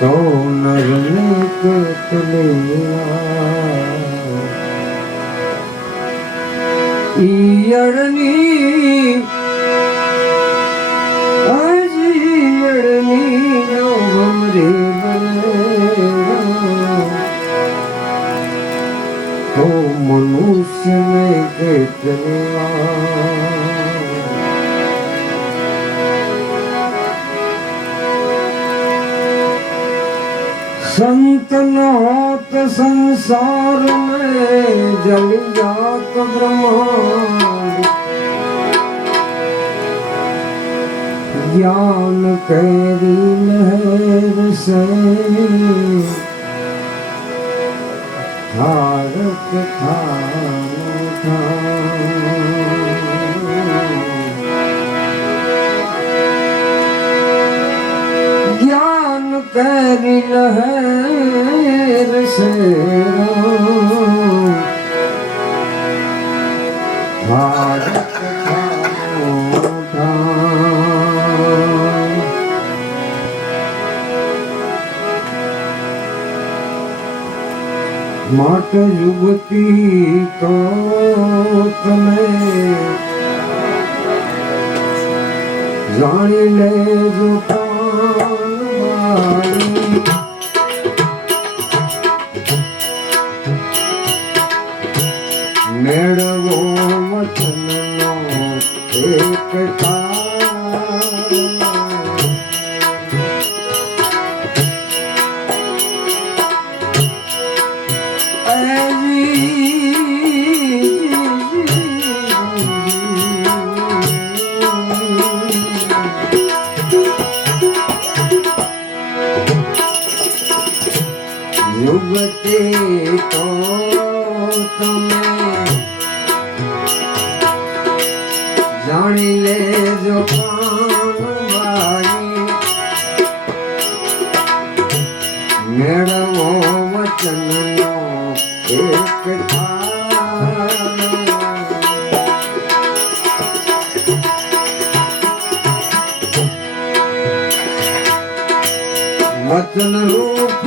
तो नरने के तलिया ईयड़नी अजीयड़नी नो हमरे बनेगा तो मनुष्य में के तलिया संत न होत संसार में जल जात ब्रह्मांड ज्ञान कैरी लहर से भारत ज्ञान कैरी लहर से भारत माट युवती तो तमे जानी ले जो मेड़वो वचननो एक युवती तो तुम्हें जानी ले जो भाई मेड़वो वचन नो एक वचन रूप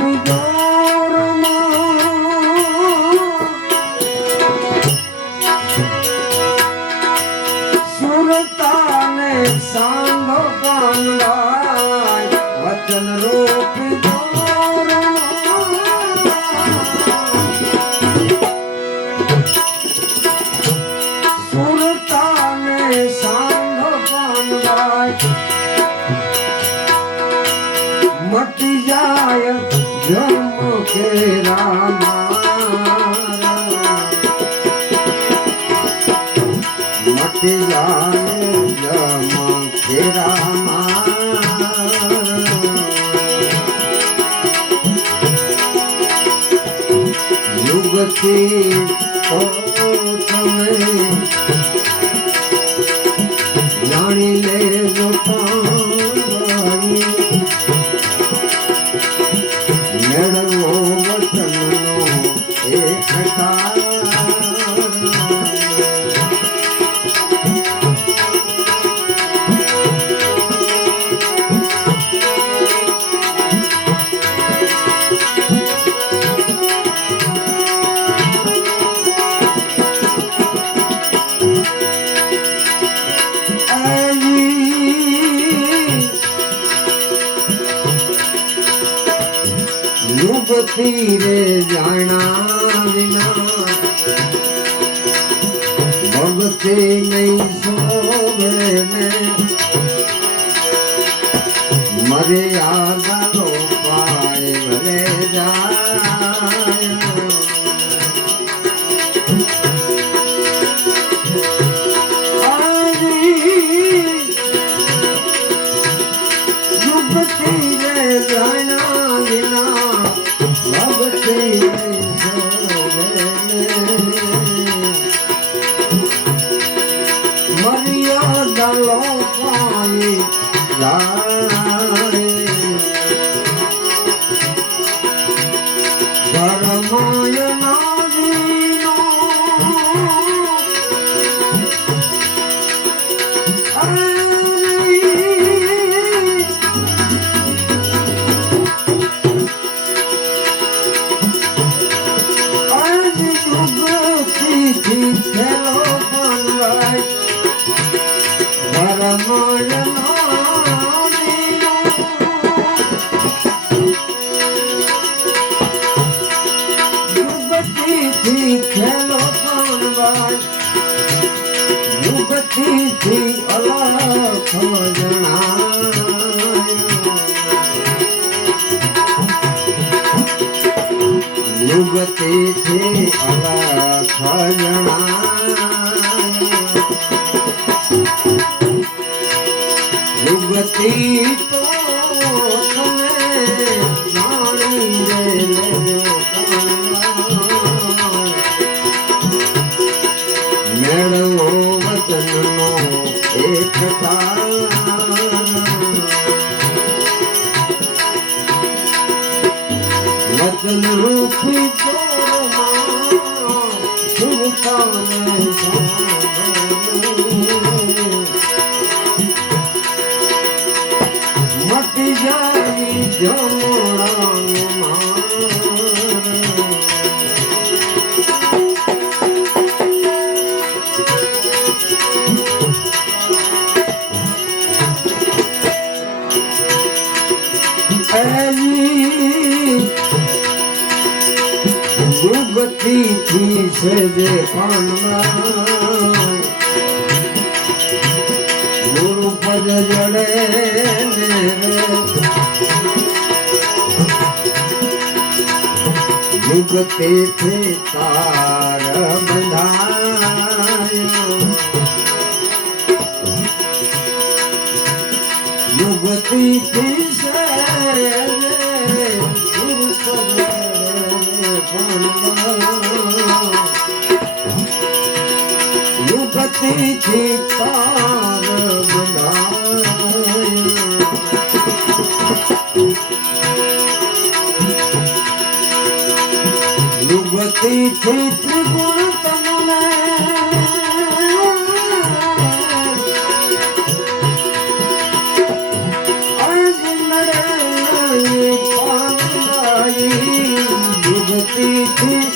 सांगो पांडाय वचन रूप सुरताने सांगो पांडाय मट जाय जन्म के रामा मट जाय रामा युवती ओ तुम्हें जानी ले जो पानी मेड़वो वचन नो एक युवती रे जाना बिना भगते नहीं सोवे में मरे आगलो पाए भले जाए युवती रे जाना बिना मर्यादा लो पाई जाए धर्मायना दीनो अरे ખેલો પાણવાય યુગતિથી અલખ જણાય યુગતિથી અલખ જણાય યુગતિ તો તમે જાણી રે લેજો મેળવો વચનનો એક વચન રૂપી મટી જાય જમણા યુગતિથી છે જે પાનમાં ગુરુ પદ જડે ને યુગતિથી તાર બંધાય યુગતિથી યુગતિથી તાર બંધાય યુગતિથી ત્રિગુણ તમને અજ નડે પામનાઈ યુગતિથી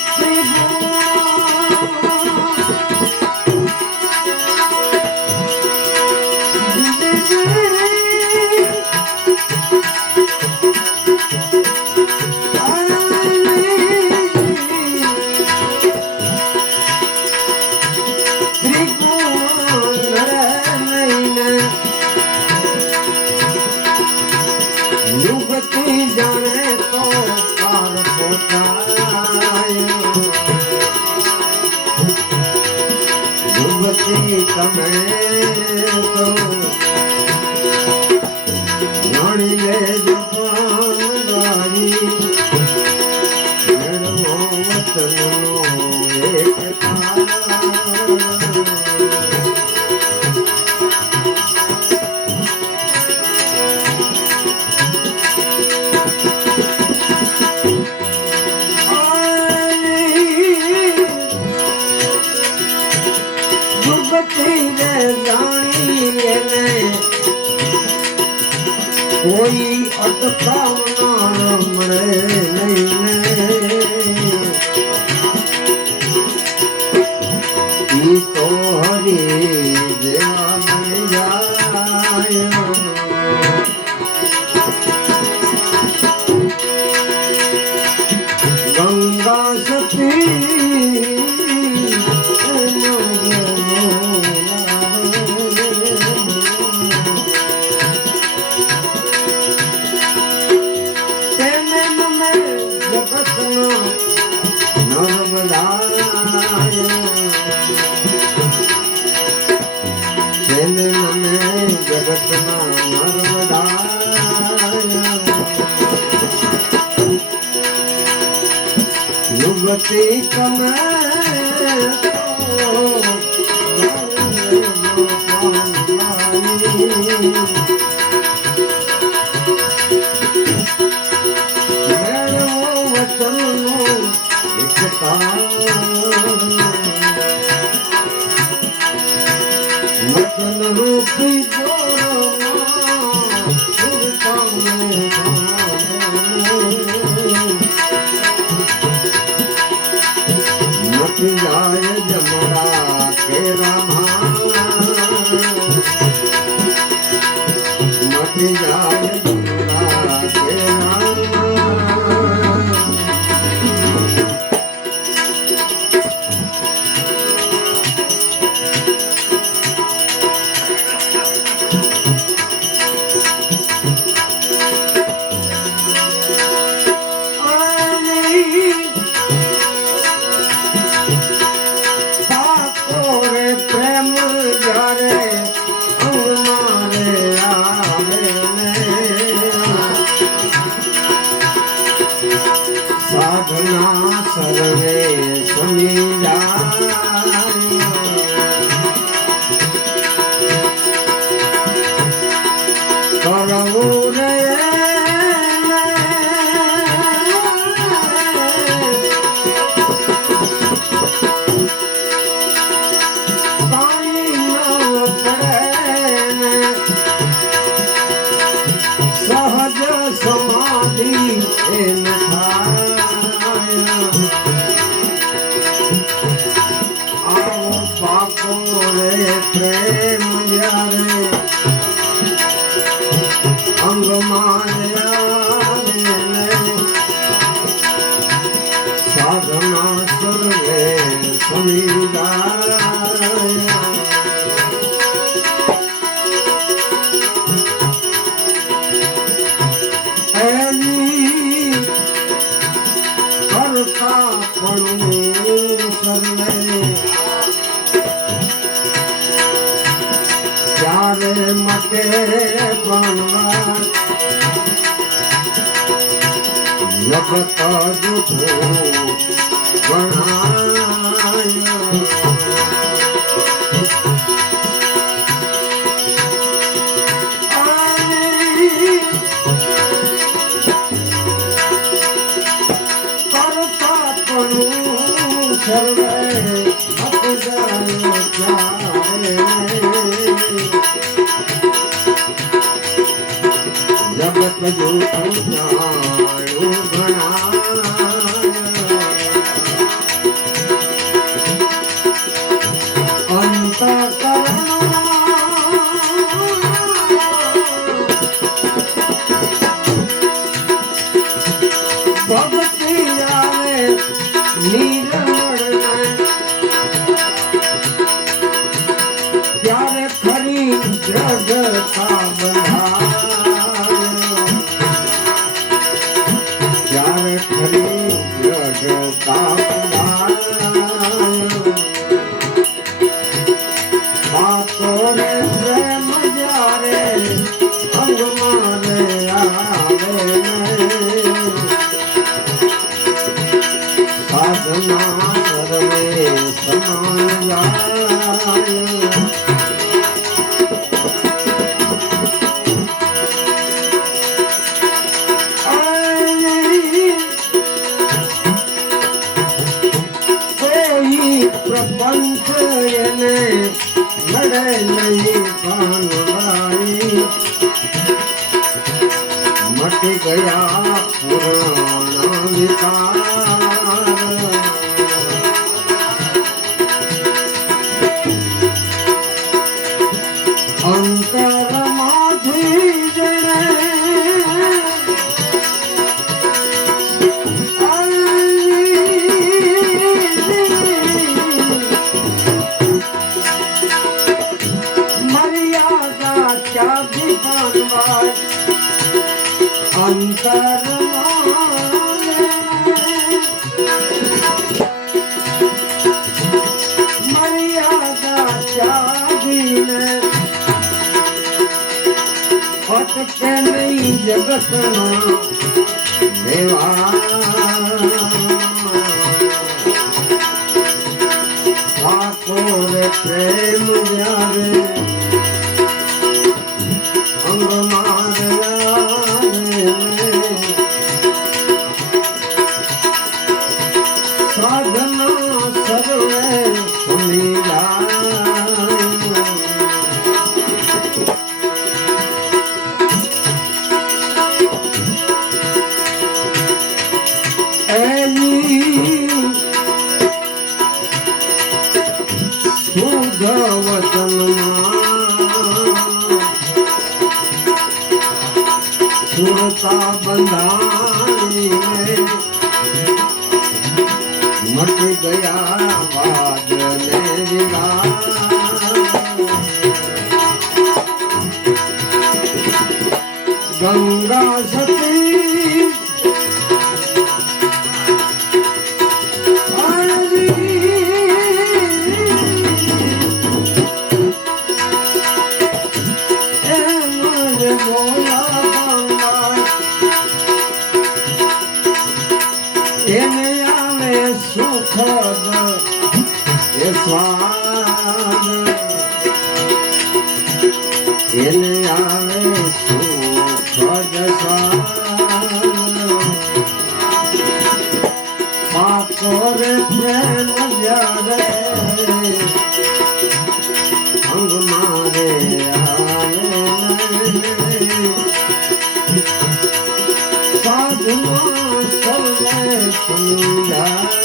યુગતિ જાણે તો પાર પોતાય યુગતિ તમે તો જાણી લેજો પામનારી મેળવો વચનનો એક કોઈ અટકાવના મળે નહીં ઈ તો હરી જેવા બની જાય ગંગા સતી જગતના નર્મદાય યુગતિ તમે વચન રૂપી મટી જાય જમણા કે રામા મટી જાય દુલા કે સાધના સર્વે સમી જાય કરવું રે પાણી ન પડે સહજ સમાધિ એમ પ્રેમ યારે અંગ સાધના સર્વે સમીદાય એની કરતા પણ સર્વે ત્યારે માટે ભણવા જગત જૂઠું ગણાય કરતા પણ સર્વે જગત જૂઠું જાણું ભક્તિ આવે નિર્મળ ત્યારે ખરી જગતા બંધાય ખરી જગતા બાતો રે પ્રેમ જ્યારે અંગમાં રે આવે સાધના સર્વે સમાન જાય પ્રપંચ એને મળે નહીં પાનવાઈ મટી ગયા પુરાણા વિકાર અંતરમાંથી જણે મર્યાદા ત્યાગીને અટકે નહીં જગતમાં ઠાકોર પ્રેમ જ્યારે સાધના સર્વે એની સુધવત સુરતા બંધાણીને મટી ગયા બાદ ને વિરા ગંગા સતી એને આવે સુખદ એ સ્વાદ એને આવે સુખદ સ્વાદ પાકોરે પ્રેમ જ્યારે અંગ મારે આવે સાધુમાં સર્વે સમજાય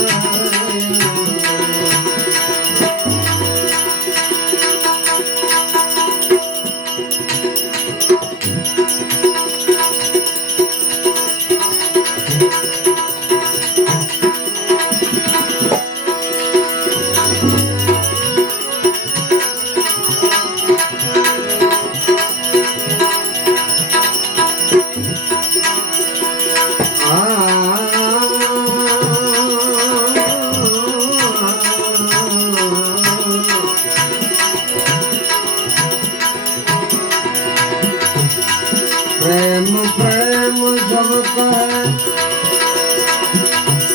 प्रेम प्रेम जब कहे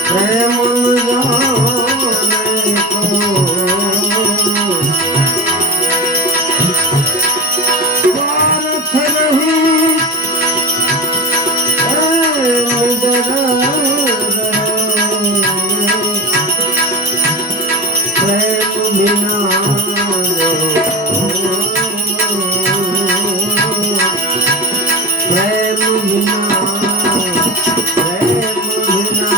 प्रेम जाने को स्वार्थ नहीं प्रेम बिना प्रेम बिना प्रेम बिना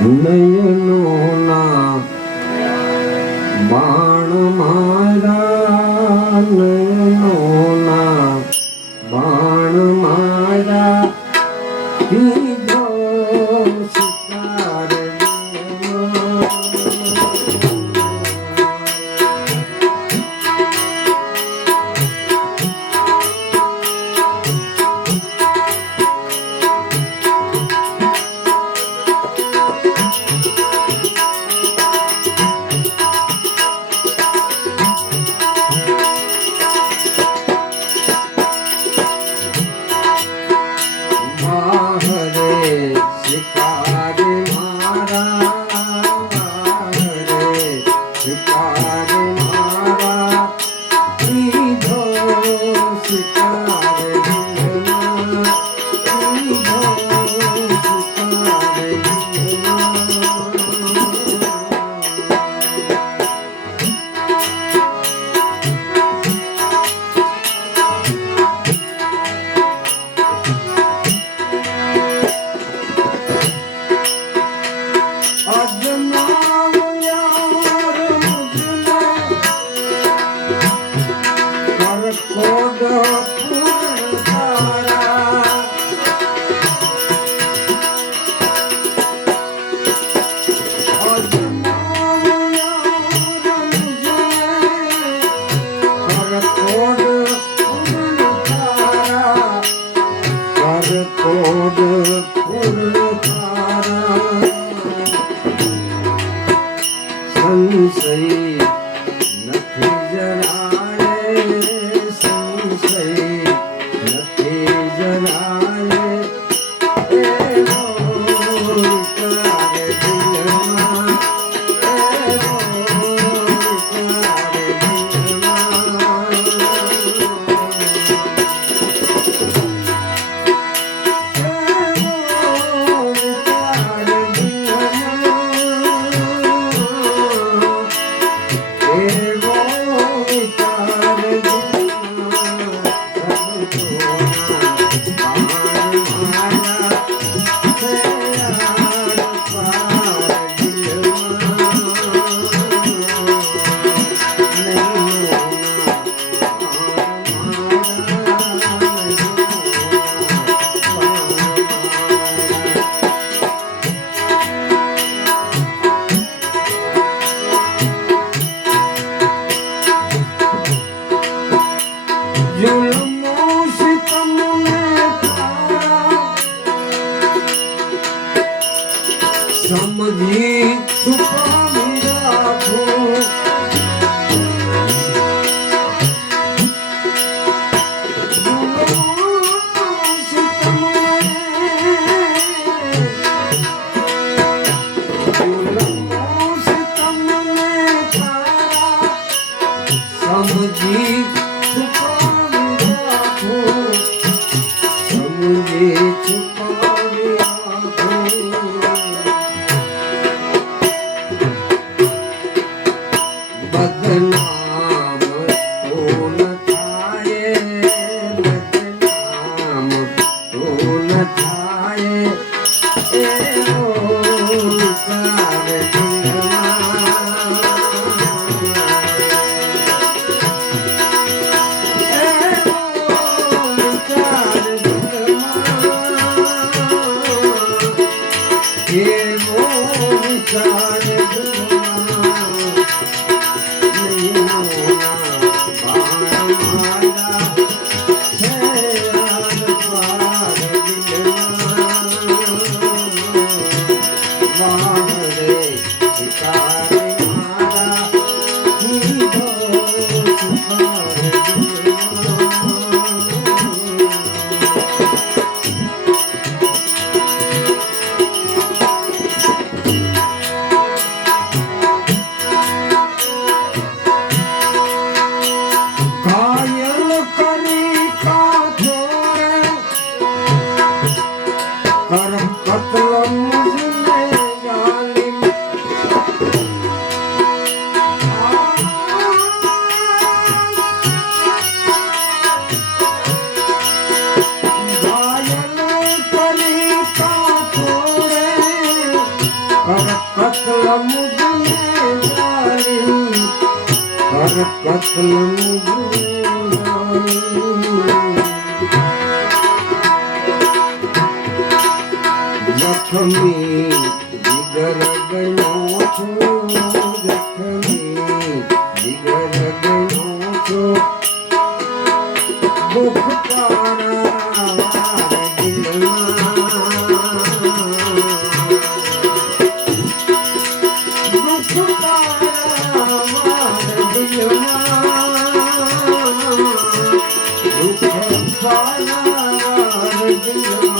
નયનો ના બાણ મારા નયનો ના બાણ મારા પીધો શિકાર શિકાર મારા શિકાર મારા પીધો શિકાર થાય એવો વિચાર દિલમાં એવો વિચાર દિલમાં એવો વિચાર જખમી જીગર ગયો છું જખમી જીગર ગયો છું દુઃખ પારા દિલમાં દુઃખ પારા દિલમાં દુઃખ પારા દિલમાં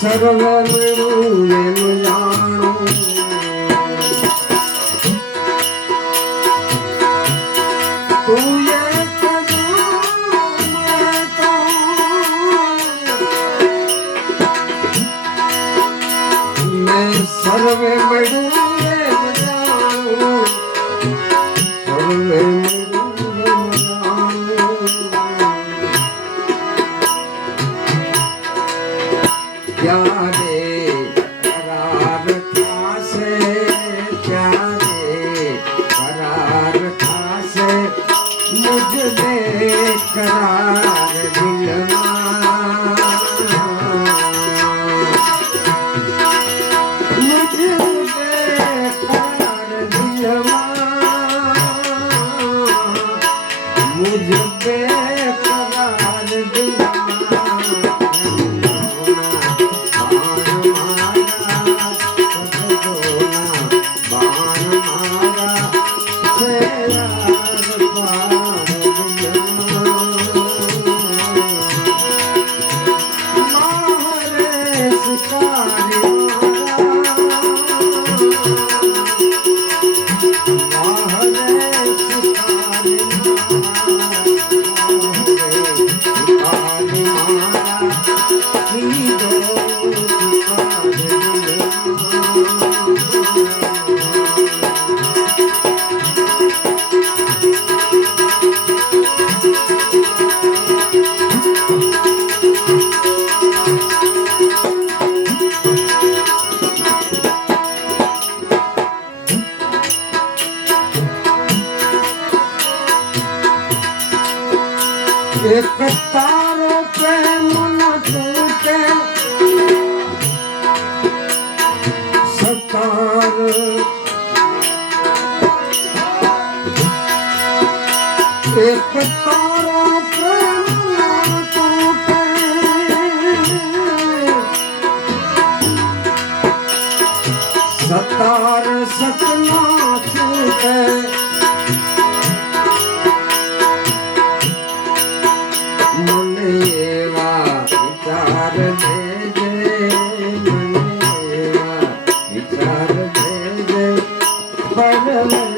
સર્વ મળું એનું જાણું તું એક મેં સર્વે મળું એમ જાણું સર્વે ત્યારે કરાર થાશે ત્યારે કરાર થાશે મુજ બે કરાર દિલમાં મુજ બે કરાર દિલમાં મુજ બે કરાર દિલમાં એક તારો પ્રેમ ન તૂટે સતાર એક તારો પ્રેમ ન તૂટે સતાર સતના છૂટે મને એવા વિચાર દેજે મને એવા વિચાર દેજે પરમે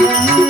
Thank you.